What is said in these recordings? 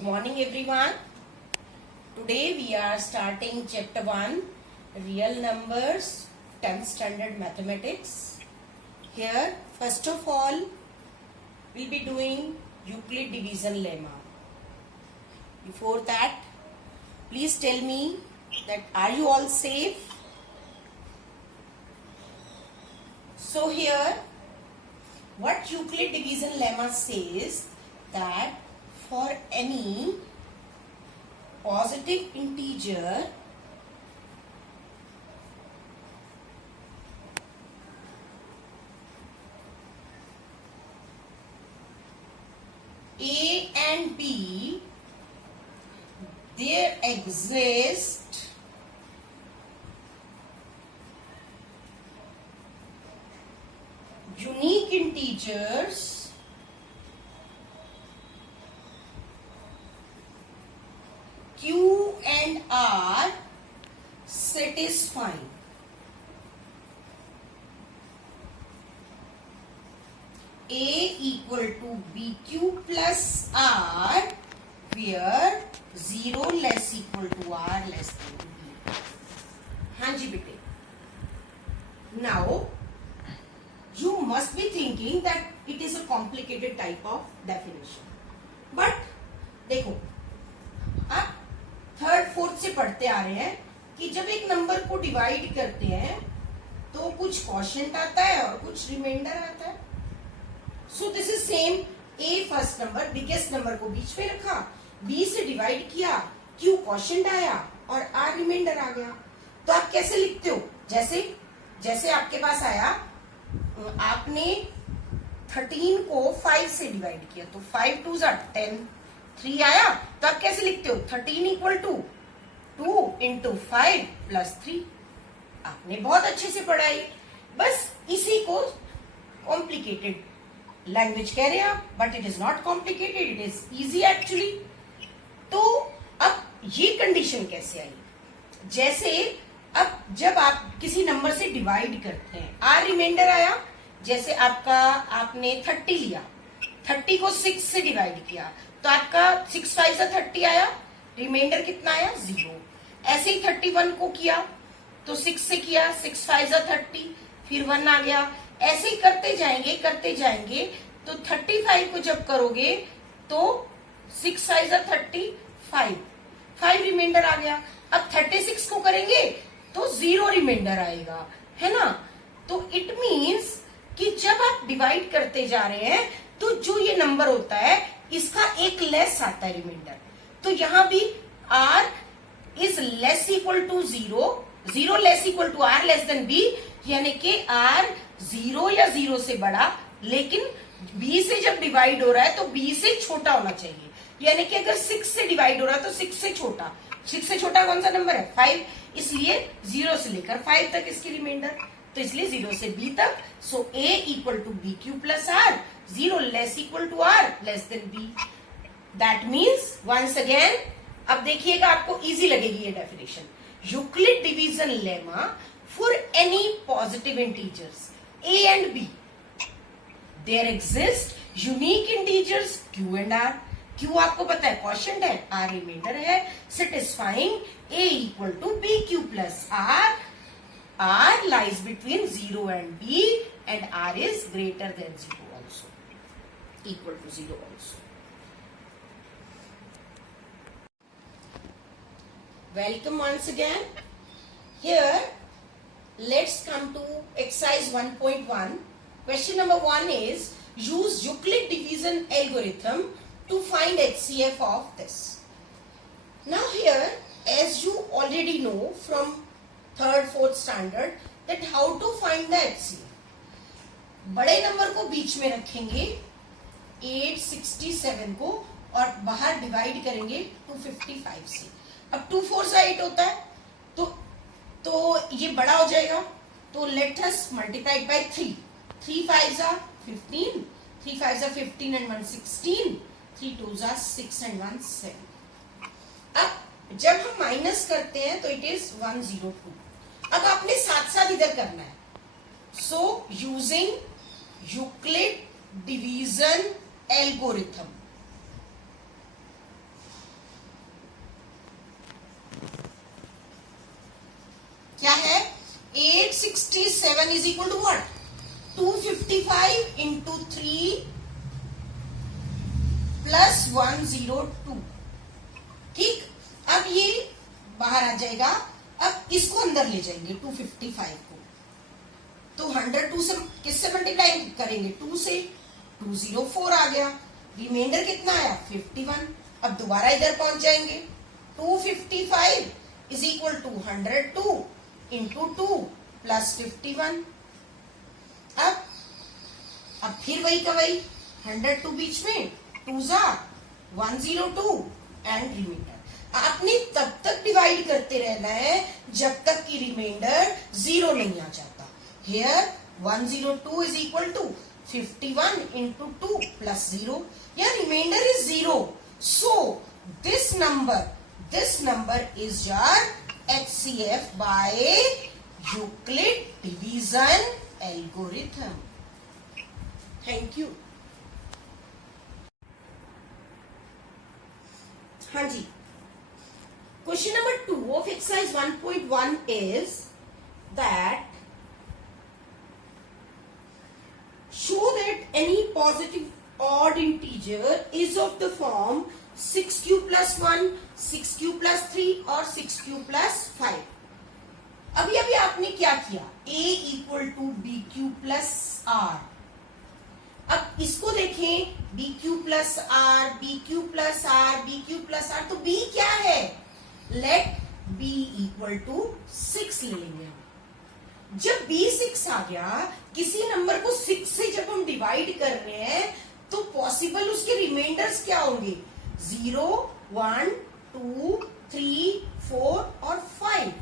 Good morning everyone. Today we are starting chapter 1 real numbers 10th standard mathematics. Here first of all we'll be doing Euclid division lemma. Before that please tell me that are you all safe? So here what Euclid division lemma says that for any positive integer A and B, there exist unique integers Q and R satisfying A equal to BQ plus R where 0 less equal to R less than B. हाँ जी बेटे. Now you must be thinking that it is a complicated type of definition. But देखो आप third fourth से पढ़ते आ रहे हैं कि जब एक नंबर को डिवाइड करते हैं तो कुछ क्वोशिएंट आता है और कुछ रिमाइंडर आता है. So this is same. A first number biggest number को बीच में रखा, बी से डिवाइड किया, क्यू क्वोशिएंट आया और आर रिमाइंडर आ गया. तो आप कैसे लिखते हो? जैसे जैसे आपके पास आया, आपने 13 को 5 से डिवाइड किया तो 5 2 10, 3 आया. तो आप कैसे लिखते हो? 13 इक्वल टू 2 इंटू 5 प्लस 3. आपने बहुत अच्छे से पढ़ाई. बस इसी को कॉम्प्लिकेटेड लैंग्वेज कह रहे हैं आप, but it is not complicated, it is easy actually. तो अब ये कंडीशन कैसे आई? जैसे अब जब आप किसी नंबर से डिवाइड करते हैं, आर रिमाइंडर आया. जैसे आपने 30 लिया, 30 को 6 से डिवाइड किया तो आपका 6 5 से 30 आया, रिमाइंडर कितना आया? 0. ऐसे ही 31 को किया तो 6 से किया, 6 5 से 30, फिर 1 आ गया. ऐसे ही करते जाएंगे तो 35 को जब करोगे तो 6 5 से 35, 5 रिमाइंडर आ गया. अब 36 को करेंगे तो 0 रिमाइंडर आएगा, है ना. तो इट मीन्स कि जब आप डिवाइड करते जा रहे हैं तो जो ये नंबर होता है इसका एक लेस आता है रिमाइंडर. तो यहां भी r is less equal to 0 less equal to r less than b, यानी कि r 0 या 0 से बड़ा, लेकिन b से जब डिवाइड हो रहा है तो b से छोटा होना चाहिए. यानी कि अगर 6 से डिवाइड हो रहा है तो 6 से छोटा. 6 से छोटा कौन सा नंबर है? 5. इसलिए 0 से लेकर 5 तक इसकी रिमाइंडर. तो इसलिए 0 से b तक. So a equal to b q plus r, 0 less equal to r less than b. That means once again, अब देखिएगा आपको इजी लगेगी ये definition. Euclid division lemma for any positive integers a and b, there exist unique integers q and r. q आपको पता है quotient है, r reminder है, satisfying a equal to bq plus r. r lies between 0 and b and r is greater than 0 also, equal to 0 also. Welcome once again. Here let's come to exercise 1.1. Question number 1 is use Euclid division algorithm to find HCF of this. Now here, as you already know from 3rd 4th standard that how to find the HCF. बड़े number को बीच में रखेंगे 867 को और बाहर divide करेंगे 255 से. अब 2 4 से 8 होता है तो ये बड़ा हो जाएगा. तो लेट अस मल्टीप्लाई बाय 3. 3 5 जा 15, 3 5 जा 15 and 1 16, 3 2 जा 6 and 1 7. अब जब हम माइनस करते हैं तो इट इज 102. अब आपने साथ साथ इधर करना है. So using Euclid division algorithm, 67 is equal to what? 255 into 3 plus 102. ठीक, अब ये बाहर आ जाएगा. अब इसको अंदर ले जाएंगे 255 को, तो 102 से किससे मल्टीप्लाई करेंगे? 2 से. 204 आ गया. रिमाइंडर कितना आया? 51. अब दोबारा इधर पहुंच जाएंगे. 255 is equal to 102 into 2 plus 51. अब फिर वही का वही, 102 बीच में, 2 जा 102 एंड रिमाइंडर. आपने तब तक डिवाइड करते रहना है जब तक कि रिमाइंडर 0 नहीं आ जाता. Here 102 is equal to 51 into 2 plus 0. Yeah, remainder is 0. So this number is your HCF by Euclid division algorithm. Thank you. हाँ जी. Question number 2 of exercise 1.1 is that show that any positive odd integer is of the form 6q plus 1, 6q plus 3 और 6q plus 5. अभी आपने क्या किया? a equal to bq plus r. अब इसको देखें, bq plus r, bq plus r, bq plus r, तो b क्या है? let b equal to 6 ले लेंगे हम. जब b 6 आ गया, किसी नंबर को 6 से जब हम डिवाइड कर रहे हैं तो पॉसिबल उसके रिमाइंडर्स क्या होंगे? 0, 1, 2, 3, 4 और 5.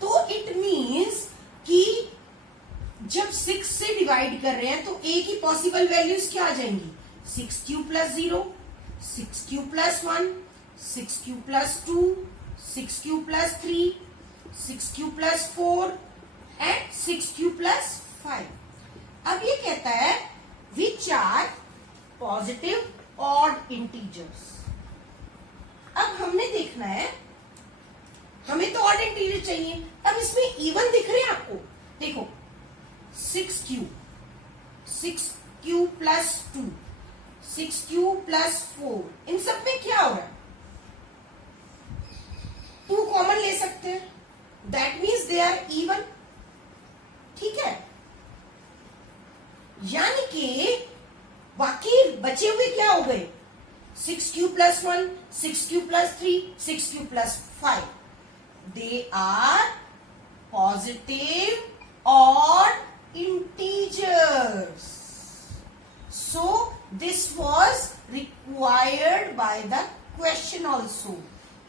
तो इट मीन्स कि जब 6 से डिवाइड कर रहे हैं तो a की पॉसिबल वैल्यूज क्या आ जाएंगी? 6q plus 0, 6q plus 1, 6q plus 2, 6q plus 3, 6q plus 4 and 6q plus 5. अब ये कहता है which are positive odd integers. अब हमने देखना है, हमें तो odd integer चाहिए. अब इसमें even दिख रहे हैं आपको? देखो 6q, 6q plus 2, 6q plus 4, इन सब में क्या हो रहा है? 2 कॉमन ले सकते हैं. That means they are even. ठीक है, यानी कि बाकी बचे हुए क्या हो गए? 6q plus 1, 6q plus 3, 6q plus 5. They are positive odd integers. So this was required by the question also.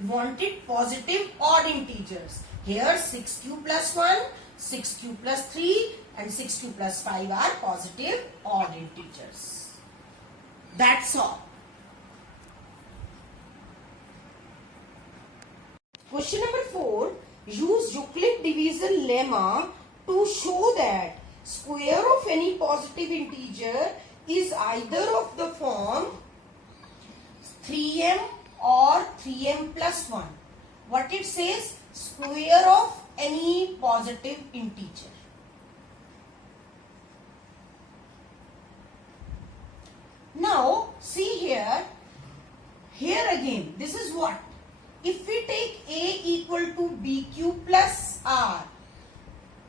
Wanted positive odd integers. Here 6q plus 1, 6q plus 3 and 6q plus 5 are positive odd integers. That's all. Question number 4. Use Euclid division lemma to show that square of any positive integer is either of the form 3m or 3m plus 1. What it says? Square of any positive integer. Now see here again this is what? If we take a equal to bq plus r,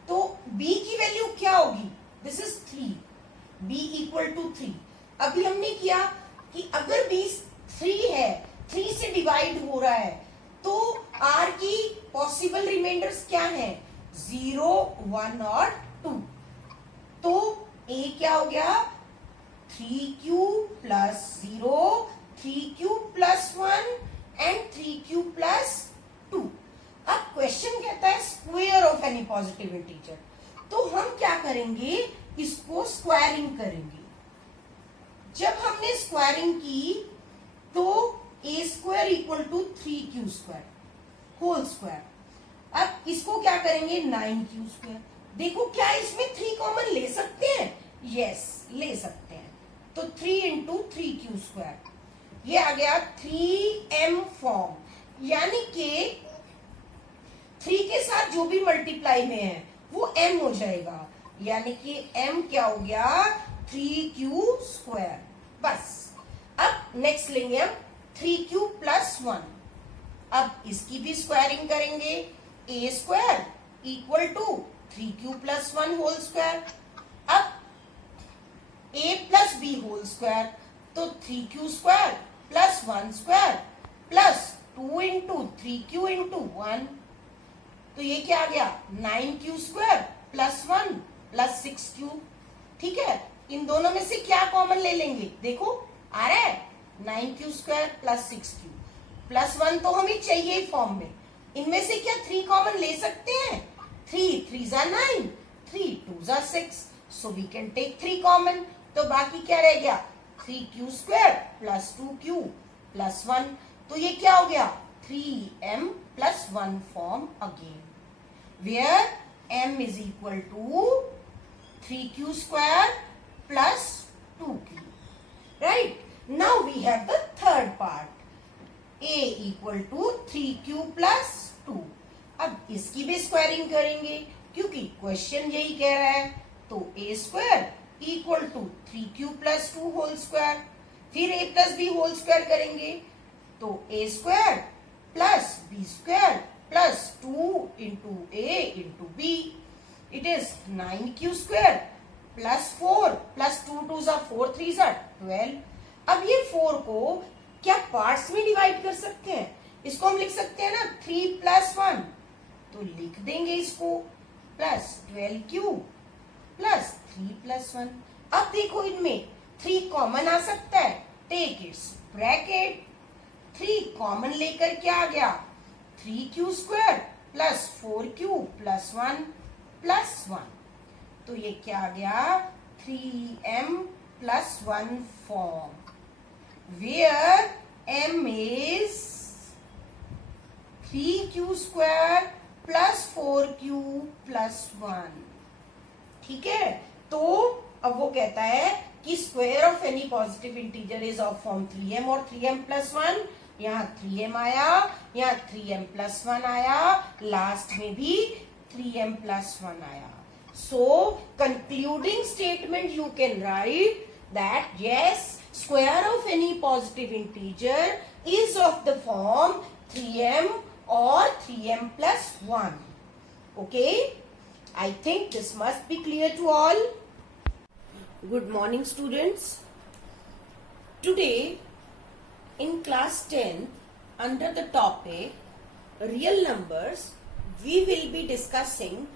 तो b की value क्या होगी? This is 3. b equal to 3. अभी हमने किया कि अगर b 3 है, 3 से डिवाइड हो रहा है, तो r की पॉसिबल रिमाइंडर्स क्या है? 0, 1 और 2. तो a क्या हो गया? 3q plus 0, 3q plus 1 and 3q plus 2. अब क्वेश्चन कहता है square of any positive integer, तो हम क्या करेंगे? इसको स्क्वायरिंग करेंगे. जब हमने स्क्वायरिंग की तो a square equal to 3q square whole square. अब इसको क्या करेंगे? 9q square. देखो क्या इसमें 3 कॉमन ले सकते हैं? यस, ले सकते हैं. तो 3 इंटू 3q स्क्वायर, ये आ गया 3m फॉर्म. यानी कि 3 के साथ जो भी मल्टीप्लाई में है वो m हो जाएगा, यानी कि m क्या हो गया 3q स्क्वायर। बस अब नेक्स्ट लेंगे हम 3q प्लस 1। अब इसकी भी स्क्वायरिंग करेंगे, a square equal to 3q plus 1 whole square. अब a plus b whole square, तो 3q square plus 1 square plus 2 into 3q into 1, तो ये क्या आ गया 9q square plus 1 plus 6q। ठीक है, इन दोनों में से क्या कॉमन ले लेंगे, देखो आ रहा है 9q square plus 6q plus 1 तो हमें चाहिए ही फॉर्म में। इनमें से क्या 3 कॉमन ले सकते हैं, 3 3 जा 9, 3 2 जा 6, so we can take 3 common. तो बाकी क्या रह गया 3q square plus 2q plus 1, तो ये क्या हो गया 3m plus 1 form again, where m is equal to 3q square plus 2q। Right, now we have the third part, a equal to 3q plus 2। अब इसकी भी स्क्वायरिंग करेंगे क्योंकि क्वेश्चन यही कह रहा है, तो a square equal to 3q plus 2 whole square, फिर a plus b whole square करेंगे, तो a square plus b square plus 2 into a into b, it is 9q square plus 4 plus 2 2 जा 4 3 जा 12। अब ये 4 को क्या पार्ट्स में डिवाइड कर सकते हैं, इसको हम लिख सकते हैं ना 3 प्लस 1, तो लिख देंगे इसको प्लस 12q प्लस 3 प्लस 1। अब देखो इनमें 3 कॉमन आ सकता है, टेक इट्स ब्रैकेट, 3 कॉमन लेकर क्या आ गया 3q square plus 4q plus 1 plus 1, तो ये क्या आ गया 3m plus 1 form, where m is 3q square plus 4q plus 1। ठीक है, तो अब वो कहता है कि square of any positive integer is of form 3m और 3m प्लस 1, यहाँ 3m आया, यहाँ 3m प्लस 1 आया, लास्ट में भी 3m प्लस 1 आया। So concluding statement you can write that yes square of any positive integer is of the form 3m or 3m plus 1. Okay, I think this must be clear to all. Good morning students. Today in class 10 under the topic real numbers we will be discussing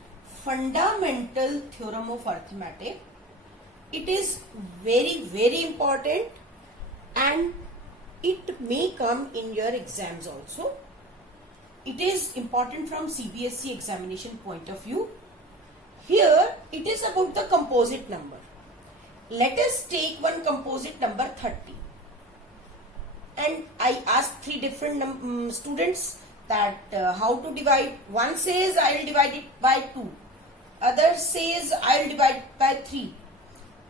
fundamental theorem of arithmetic. It is very important and it may come in your exams also. It is important from CBSE examination point of view. Here it is about the composite number. Let us take one composite number 30. And I asked 3 different students that how to divide. One says I will divide it by 2. Other says I will divide it by 3.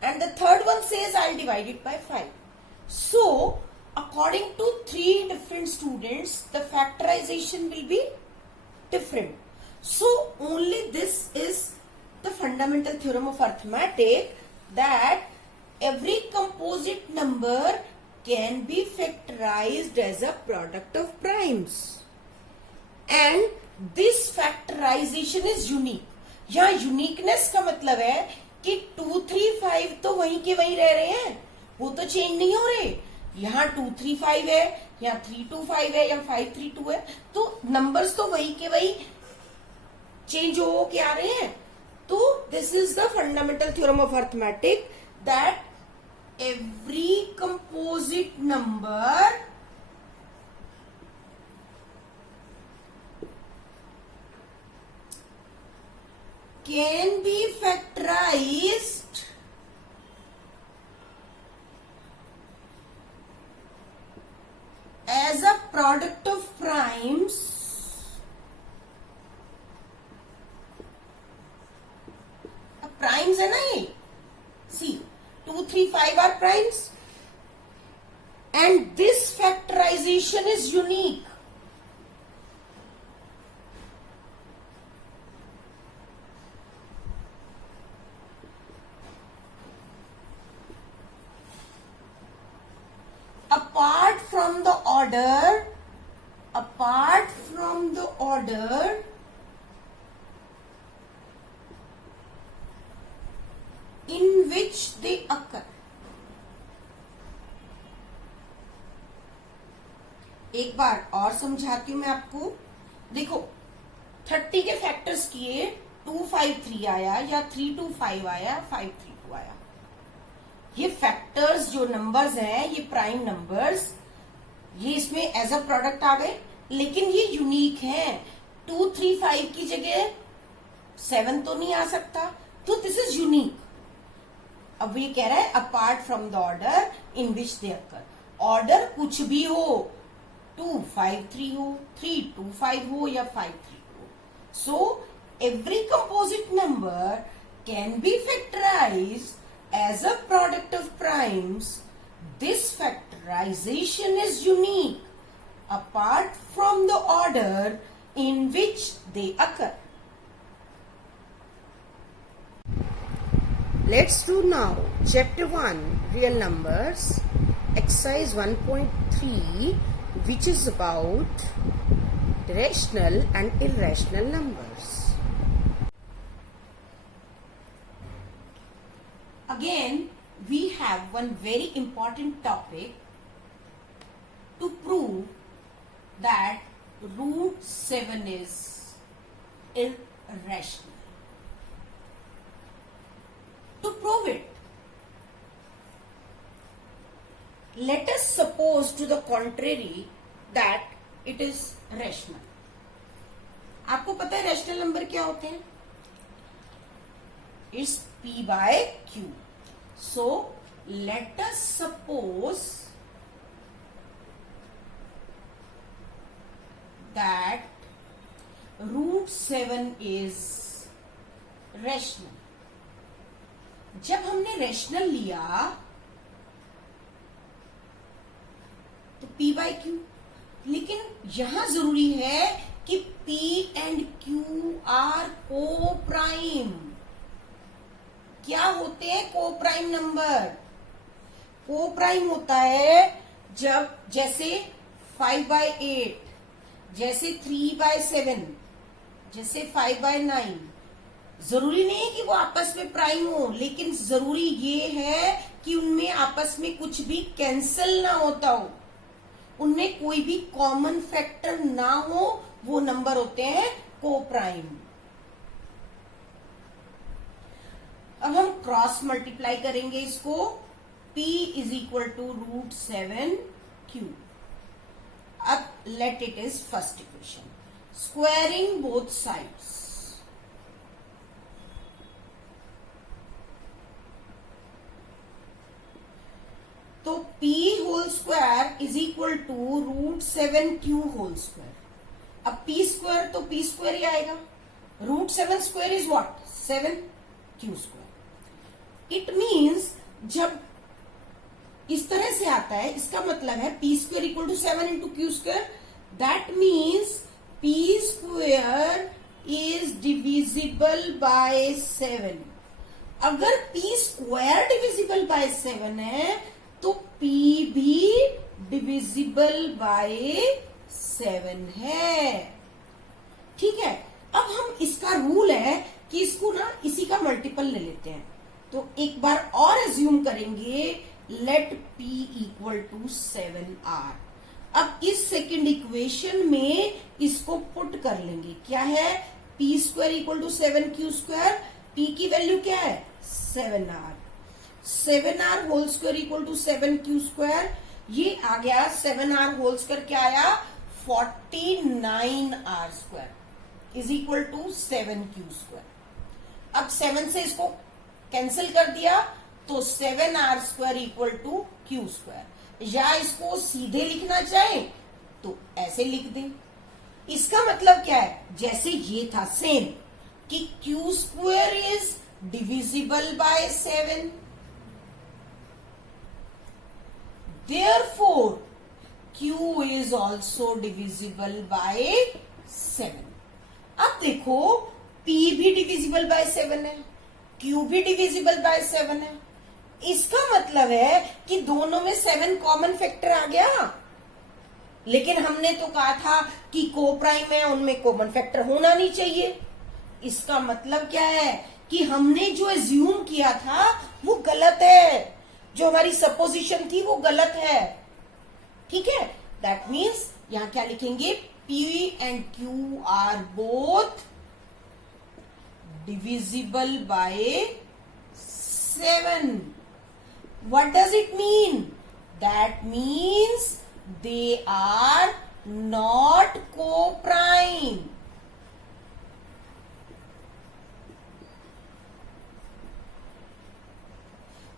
And the third one says I will divide it by 5. So according to 3 different students, the factorization will be different. So only this is the fundamental theorem of arithmetic, that every composite number can be factorized as a product of primes. And this factorization is unique. यहाँ uniqueness का मतलब है कि 2, 3, 5 तो वहीं के वहीं रह रहे हैं, वो तो चेंज नहीं हो रहे। यहाँ 2, 3, 5 है, यहाँ 3, 2, 5 है, यहाँ 5, 3, 2 है, तो नंबर्स तो वही के वही चेंज हो के आ रहे हैं। तो this is the fundamental theorem of arithmetic, that every composite number can be factorized as a product of primes primes है ना ये, see 2, 3, 5 are primes and this factorization is unique. from the order, apart from the order in which they occur. एक बार और समझाती हूं मैं आपको. देखो 30 के फैक्टर्स किए, 253 आया या 325 आया, 532 आया. ये फैक्टर्स जो नंबर्स हैं, ये प्राइम नंबर्स, ये इसमें एज अ प्रोडक्ट आ गए, लेकिन ये यूनिक हैं. 235 की जगह 7 तो नहीं आ सकता, तो दिस इज यूनिक. अब ये कह रहा है apart from the order in which they occur. Order कुछ भी हो, 253 हो, 325 हो या 53 हो. सो every composite number can be factorized as a product of primes. This factorization is unique apart from the order in which they occur. Let's do now chapter 1, real numbers, exercise 1.3, which is about rational and irrational numbers. Again, we have one very important topic to prove that root 7 is irrational. To prove it, let us suppose to the contrary that it is rational. आपको पता है rational number क्या होते हैं? It's P by Q. So let us suppose that root 7 is rational. जब हमने rational लिया तो P by Q, लेकिन यहां जरूरी है कि P एंड Q आर को प्राइम. क्या होते हैं को प्राइम नंबर? को प्राइम होता है जब जैसे 5 by 8, जैसे 3 by 7, जैसे 5 by 9. जरूरी नहीं है कि वो आपस में प्राइम हो, लेकिन जरूरी ये है कि उनमें आपस में कुछ भी कैंसिल ना होता हो, उनमें कोई भी कॉमन फैक्टर ना हो. वो नंबर होते हैं को प्राइम. अब हम क्रॉस मल्टीप्लाई करेंगे इसको. P is equal to root 7 Q. अब let it is first equation. Squaring both sides. तो P whole square is equal to root 7 Q whole square. अब P स्क्वायर तो P स्क्वायर ही आएगा. Root 7 square is what? 7 Q square. It means जब इस तरह से आता है, इसका मतलब है P square equal to 7 into Q square. That means P square is divisible by 7. अगर P स्क्वायर डिविजिबल बाय 7 है तो P भी डिविजिबल बाय 7 है. ठीक है. अब हम इसका रूल है कि इसको ना इसी का मल्टीपल ले लेते हैं. तो एक बार और एज्यूम करेंगे, late P equal to 7R. अब इस सेकेंड इक्वेशन में इसको पुट कर लेंगे. क्या है? P square equal to 7Q square. P की वैल्यू क्या है? 7R. 7R whole square equal to 7Q square. ये आ गया 7R होल स्क्वायर. क्या आया? 49R square is equal to 7Q square. अब 7 से इसको कैंसिल कर दिया तो 7R square equal to Q square. या इसको सीधे लिखना चाहे तो ऐसे लिख दें. इसका मतलब क्या है? जैसे ये था सेम कि Q square is divisible by 7. Therefore, Q is also divisible by 7. अब देखो P भी डिविजिबल बाय 7 है, Q भी डिविजिबल बाय 7 है. इसका मतलब है कि दोनों में 7 कॉमन फैक्टर आ गया. लेकिन हमने तो कहा था कि को प्राइम है, उनमें कॉमन फैक्टर होना नहीं चाहिए। इसका मतलब क्या है कि हमने जो एज्यूम किया था वो गलत है, जो हमारी सपोजिशन थी वो गलत है। ठीक है, दैट मीन्स यहां क्या लिखेंगे, P and Q are both divisible by 7। What does it mean? That means they are not co-prime.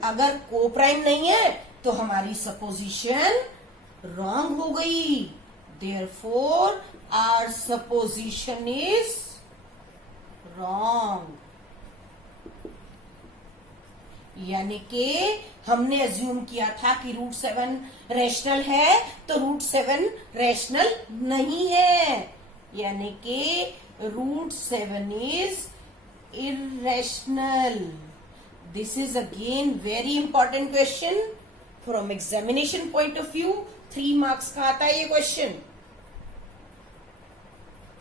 अगर को प्राइम नहीं है तो हमारी सपोजिशन रॉन्ग हो गई। Therefore our supposition is wrong. यानी कि हमने अज्यूम किया था कि √7 रैशनल है, तो √7 रैशनल नहीं है, यानी कि √7 is irrational. This is again very important question from examination point of view. 3 marks का आता है ये question.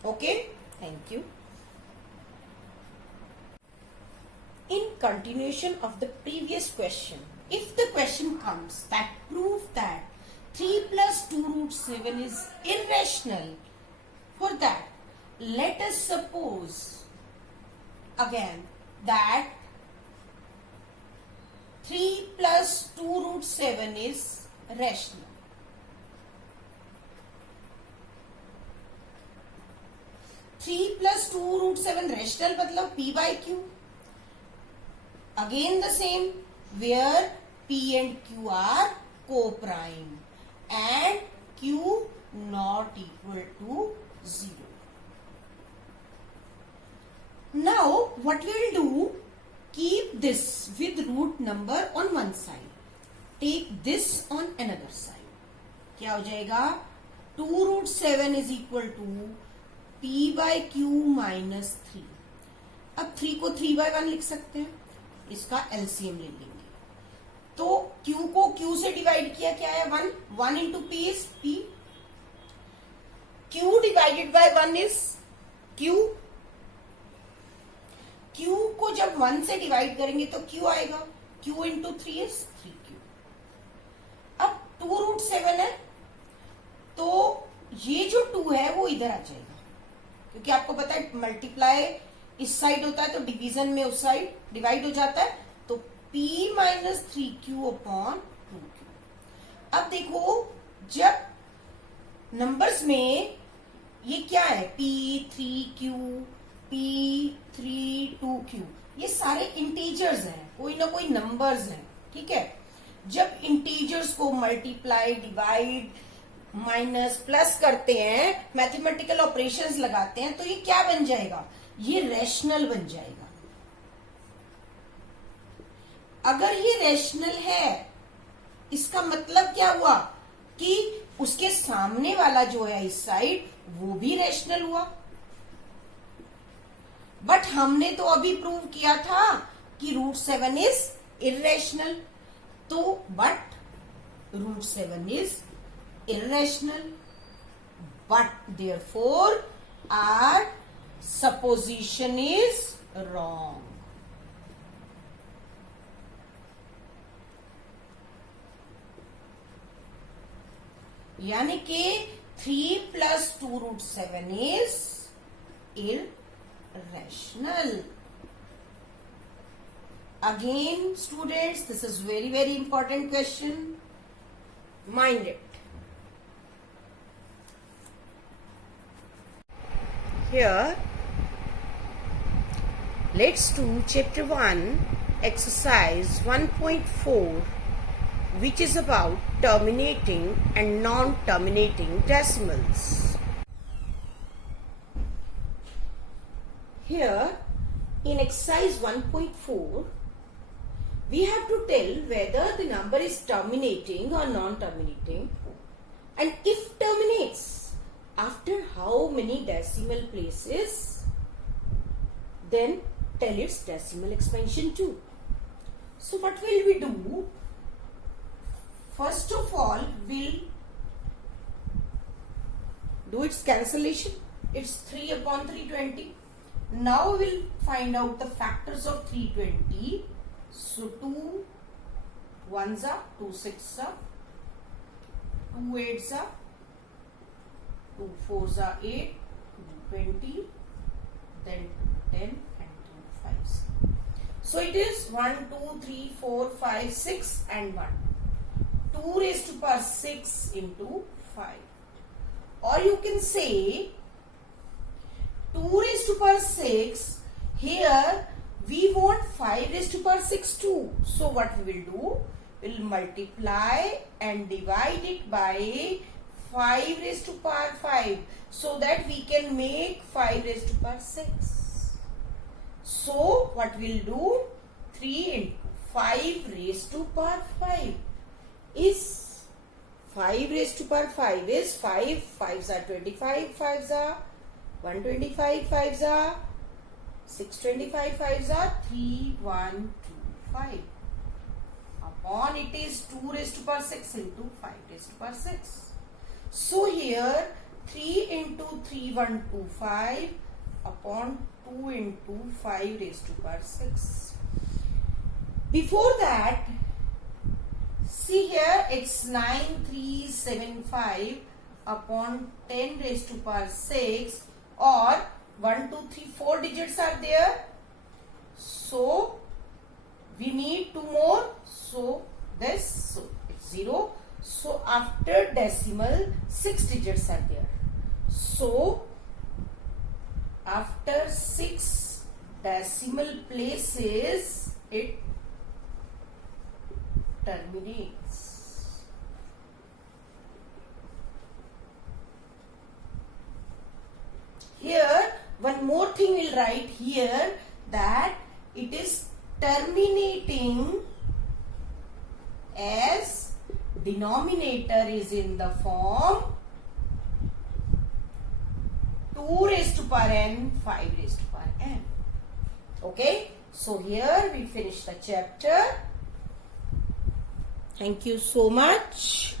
Okay, thank you. In continuation of the previous question, if the question comes that prove that 3 plus 2√7 is irrational, for that let us suppose again that 3 plus 2√7 is rational. Three plus 2√7 rational मतलब P by Q. Again the same, where P and Q are co-prime and Q not equal to 0. Now what we will do, keep this with root number on one side, take this on another side. क्या हो जाएगा, 2√7 is equal to P by Q minus 3. अब 3 को 3 by 1 लिख सकते हैं, इसका LCM ले लेंगे। तो Q को Q से डिवाइड किया, क्या है 1, 1 into P is P, Q divided by 1 is Q, Q को जब 1 से डिवाइड करेंगे तो Q आएगा, Q into 3 is 3Q। अब 2√7 है तो ये जो 2 है वो इधर आ जाएगा, क्योंकि आपको पता है मल्टीप्लाई इस साइड होता है तो डिवीजन में उस साइड डिवाइड हो जाता है, तो P minus 3Q upon 2Q। अब देखो जब नंबर्स में ये क्या है, P 3Q, P 3 2Q, ये सारे इंटीजर्स हैं, कोई ना कोई नंबर्स हैं। ठीक है, जब इंटीजर्स को मल्टीप्लाई, डिवाइड, माइनस, प्लस करते हैं, मैथमेटिकल ऑपरेशंस लगाते हैं, तो ये क्या बन जाएगा, ये रैशनल बन जाएगा। अगर ये रैशनल है, इसका मतलब क्या हुआ कि उसके सामने वाला जो है इस साइड वो भी रैशनल हुआ। बट हमने तो अभी प्रूव किया था कि √7 इज इर्रेशनल, तो but √7 is irrational, but therefore our supposition is wrong. यानी कि 3 plus 2√7 is irrational. Again students, this is very very important question, mind it. Here, let's do chapter 1, exercise 1.4, which is about terminating and non-terminating decimals. Here, in exercise 1.4, we have to tell whether the number is terminating or non-terminating, and if terminates, after how many decimal places, then tell its decimal expansion too. So what will we do? First of all, we'll do its cancellation. It's 3 upon 320. Now we'll find out the factors of 320. So 2 ones are, 2 sixes are, 2 eights are, 2 fours are 8, 2 20, then 2 10 and 2 5s. So it is 1, 2, 3, 4, 5, 6 and 1. 2 raised to power 6 into 5. Or you can say 2 raised to power 6. Here we want 5 raised to power 6 too. So what we will do? We'll multiply and divide it by 5 raised to power 5 so that we can make 5 raised to power 6. So what we'll do? 3 into 5 raised to power 5 is 5 raised to power 5 is 5. 5s are 25, 5s are 125, 5s are 625, 5s are 3125. Upon it is 2 raised to power 6 into 5 raised to power 6. So here 3 into 3125 upon 2 into 5 raised to power 6. Before that, see here it's 9375 upon 10 raised to power 6, or 1, 2, 3, 4 digits are there. So we need 2 more. So this, so it's 0. So after decimal 6 digits are there. So after 6 decimal places it terminates. Here one more thing we'll write here, that it is terminating as denominator is in the form 2 raised to power n, 5 raised to power n. Okay, so here we finish the chapter. Thank you so much.